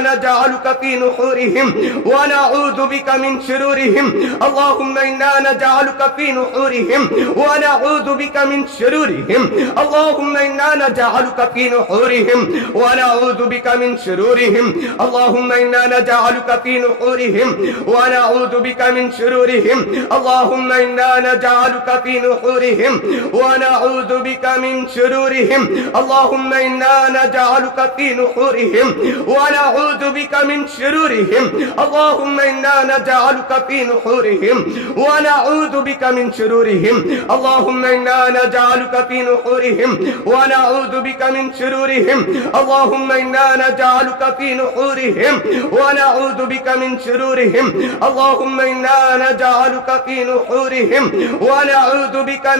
نجعلك في نحورهم ونعوذ بك من شرورهم اللهم إنا نجعلك في نحورهم ونعوذ بك من شرورهم اللهم إنا نجعلك في نحورهم ونعوذ بك من شرورهم اللهم إنا نجعلك في نحورهم ونعوذ بك من شرورهم اللهم إنا نجعلك في نحورهم ونعوذ بك من شرورهم اللهم إنا نجعلك في نحورهم ونعوذ بك من شرورهم اللهم إنا نجعلك في نحورهم ونعوذ بك من شرورهم اللهم إنا نجعلك في نحورهم ونعوذ بك من شرورهم اللهم إنا نجعلك في نحورهم ونعوذ بك من شرورهم اللهم إنا نجعلك في نحورهم ونعوذ بك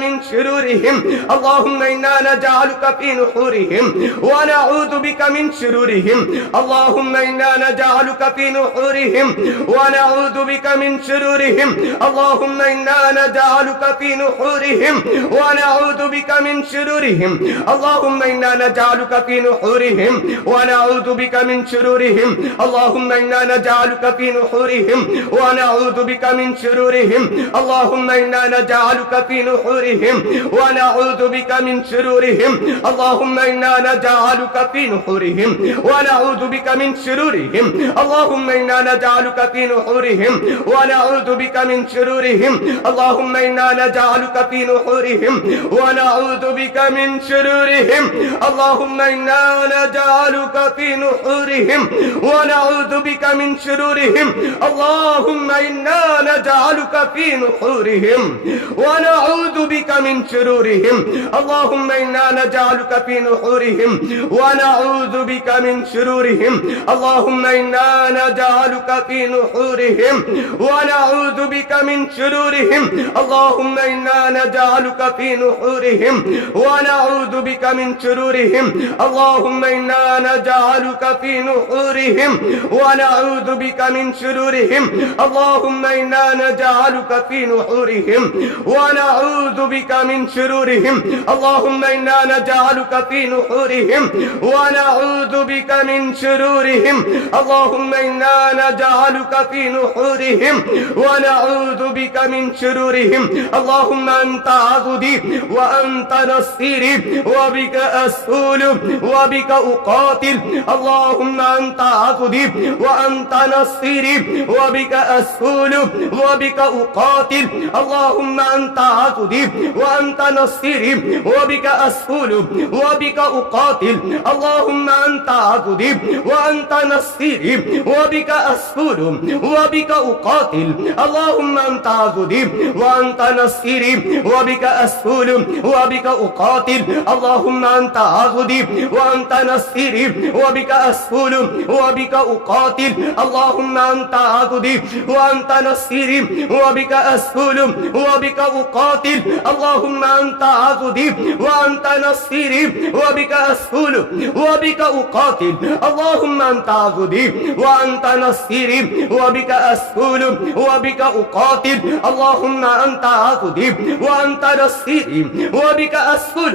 من شرورهم اللهم إنا نجعلك في نحورهم ونعوذ بك من شرورهم اللهم إنا نجعلك في نحورهم ونعوذ بك من شرورهم اللهم إنا نجعلك في نحورهم ونعوذ بك من شرورهم اللهم إنا نجعلك في نحورهم ونعوذ بك من شرورهم اللهم إنا نجعلك في نحورهم ونعوذ بك من شرورهم اللهم إنا نجعلك في نحورهم ونعوذ بك من شرورهم اللهم إنا نجعلك في نحورهم ونعوذ بك من شرورهم اللهم إنا نجعلك في نحورهم ونعوذ بك من شرورهم اللهم إنا نجعلك في نحورهم ونعوذ بك من شرورهم اللهم إنا نجعلك في نحورهم ونعوذ بك من شرورهم اللهم إنا نجعلك في نحورهم ونعوذ بك من شرورهم اللهم إنا نجعلك في نحورهم ونعوذ بك من شرورهم اللهم إنا نجعلك في نحورهم ونعوذ بك من شرورهم اللهم إنا نجعلك في نحورهم ونعوذ بك من شرورهم اللهم إنا نجعلك في نحورهم ونعوذ بك من شرورهم اللهم إنا نجعلك في نحورهم ونعوذ بك من شرورهم اللهم إنا نجعلك في نحورهم ونعوذ بك من شرورهم اللهم إنا نجعلك في نحورهم ونعوذ بك من شرورهم اللهم أنت عبدي وأنت نصيري وبك أسول وبك أقاتل اللهم أنت عبدي وأنت نصيري وبك أسول وبك أقاتل اللهم أنت عبدي وأنت نصيري وبك أسول وبك أقاتل اللهم أنت عبدي وأنت نصيري وبك أسول وبك أقاتل اللهم أنت عبدي وأنت نصيري وبك أسول وبك أقاتل اللهم أنت عبدي وأنت نصيري وبك أسول وبك أقاتل اللهم أنت عبدي وأنت نصيري وبك أسول وبك أقاتل اللهم أنت عبدي وأنت نصيري وبك أسول وبك أقاتل اللهم أنت عبدي وأنت نصيري وبك أسول وبك أقاتل اللهم أنت عبدي وأنت نصيري وبك أسول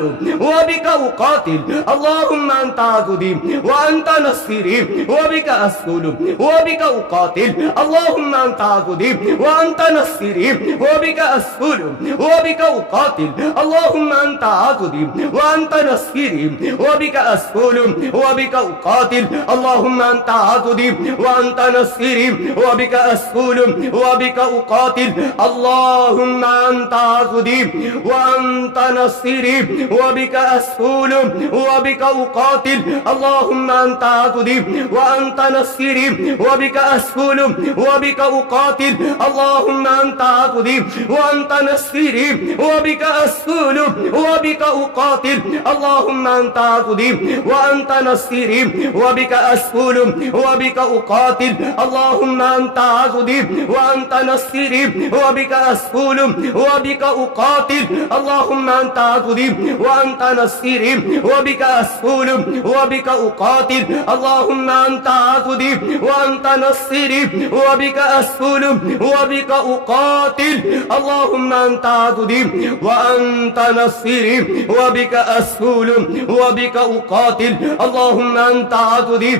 وبك أقاتل اللهم أنت عبدي وأنت نصيري وبك أسول وبك أقاتل اللهم أنت عبدي وأنت نصيري وبك أسول وبك أقاتل اللهم أنت عبدي وأنت نصيري وبك أسول وبك أقاتل اللهم أنت عبدي وأنت نصيري وبك أسول وبك أقاتل اللهم أنت عبدي وأنت نصيري وبك أسول وبك أقاتل اللهم أنت عبدي وأنت نصيري وبك أسول وبك أقاتل اللهم أنت عبدي وأنت نصيري وبك أسول وبك أقاتل اللهم أنت عبدي وأنت نصيري وبك أسول وبك أقاتل اللهم أنت عبدي وأنت نصيري وبك أسول وبك أقاتل اللهم أنت عبدي وأنت نصيري وبك أسول وبك أقاتل اللهم أنت عبدي وأنت نصيري وبك أسول وبك أقاتل اللهم أنت عبدي وأنت نصيري وبك أسول وبك أقاتل اللهم أنت عبدي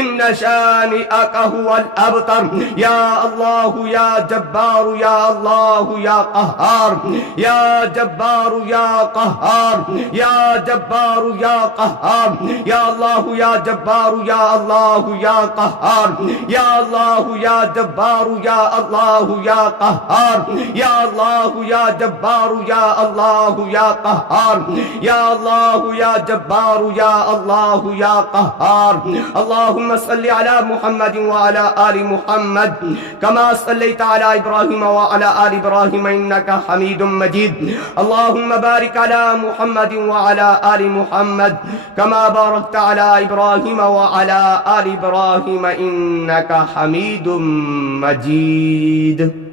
إن شانئك هو الأبتر يا الله يا جبار يا الله يا قهار يا جبار يا قهار يا جبار يا قهار يا الله يا جبار يا الله يا قهار يا الله يا جبار يا الله يا قهار يا الله يا جبار يا الله يا قهار يا الله يا جبار يا الله يا قهار اللهم صل على محمد وعلى آل محمد كما صليت على إبراهيم وعلى آل إبراهيم إنك حميد مجيد اللهم بارك على محمد وعلى آل محمد كما باركت على إبراهيم وعلى آل إبراهيم إنك حميد مجيد